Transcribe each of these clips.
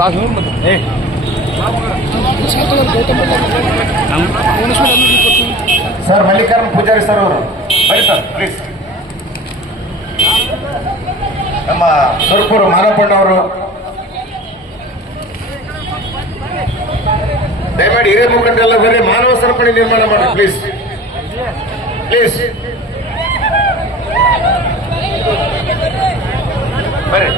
Sir Mallikarjuna Poojary sir ಅವರು ಬನ್ನಿ sir please. ನಮ್ಮ ಸುರಪುರ ಮಾನಪ್ಪಣ್ಣವರು ದಯಮಾಡಿ ಹಿರಿಯ ಮುಖಂಡರೆಲ್ಲ ಬರೀ ಮಾನವ ಸರಪಳಿ ನಿರ್ಮಾಣ ಮಾಡಿ ಪ್ಲೀಸ್ ಪ್ಲೀಸ್ ಬರ್ರಿ.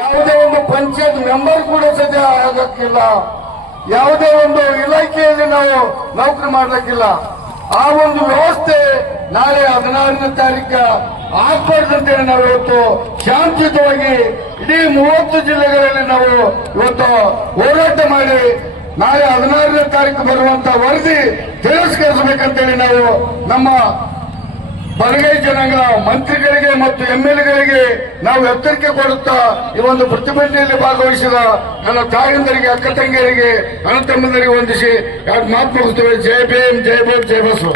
ಯಾವುದೇ ಒಂದು ಪಂಚಾಯತ್ ಮೆಂಬರ್ ಕೂಡ ಸದ್ಯ ಆಗಕ್ಕಿಲ್ಲ, ಯಾವುದೇ ಒಂದು ಇಲಾಖೆಯಲ್ಲಿ ನಾವು ನೌಕರಿ ಮಾಡ್ಲಿಕ್ಕಿಲ್ಲ. ಆ ಒಂದು ವ್ಯವಸ್ಥೆ ನಾಳೆ 16ನೇ ತಾರೀಕು ಆಗ್ಬಾರ್ದಂತೇಳಿ ನಾವು ಇವತ್ತು ಶಾಂತಿಯುತವಾಗಿ ಇಡೀ 30 ಜಿಲ್ಲೆಗಳಲ್ಲಿ ನಾವು ಇವತ್ತು ಹೋರಾಟ ಮಾಡಿ ನಾಳೆ 16ನೇ ತಾರೀಕು ಬರುವಂತ ವರದಿ ತಿರಸ್ಕರಿಸಬೇಕಂತೇಳಿ ನಾವು ನಮ್ಮ ಬಲಗೈ ಜನಾಂಗ ಮಂತ್ರಿಗಳಿಗೆ ಮತ್ತು ಎಂಎಲ್ಎಗಳಿಗೆ ನಾವು ಎಚ್ಚರಿಕೆ ಕೊಡುತ್ತಾ ಈ ಒಂದು ಪ್ರತಿಭಟನೆಯಲ್ಲಿ ಭಾಗವಹಿಸಿದ ನನ್ನ ತಾಯಂದರಿಗೆ, ಅಕ್ಕ ತಂಗಿಯರಿಗೆ, ಅಣ್ಣ ತಮ್ಮಂದರಿಗೆ ವಂದಿಸಿ ಮಾತು ಮುಗಿಸ್ತೇವೆ. ಜೈ ಭೀಮ್, ಜೈ ಭೀಮ್, ಜೈ ಬಸವ.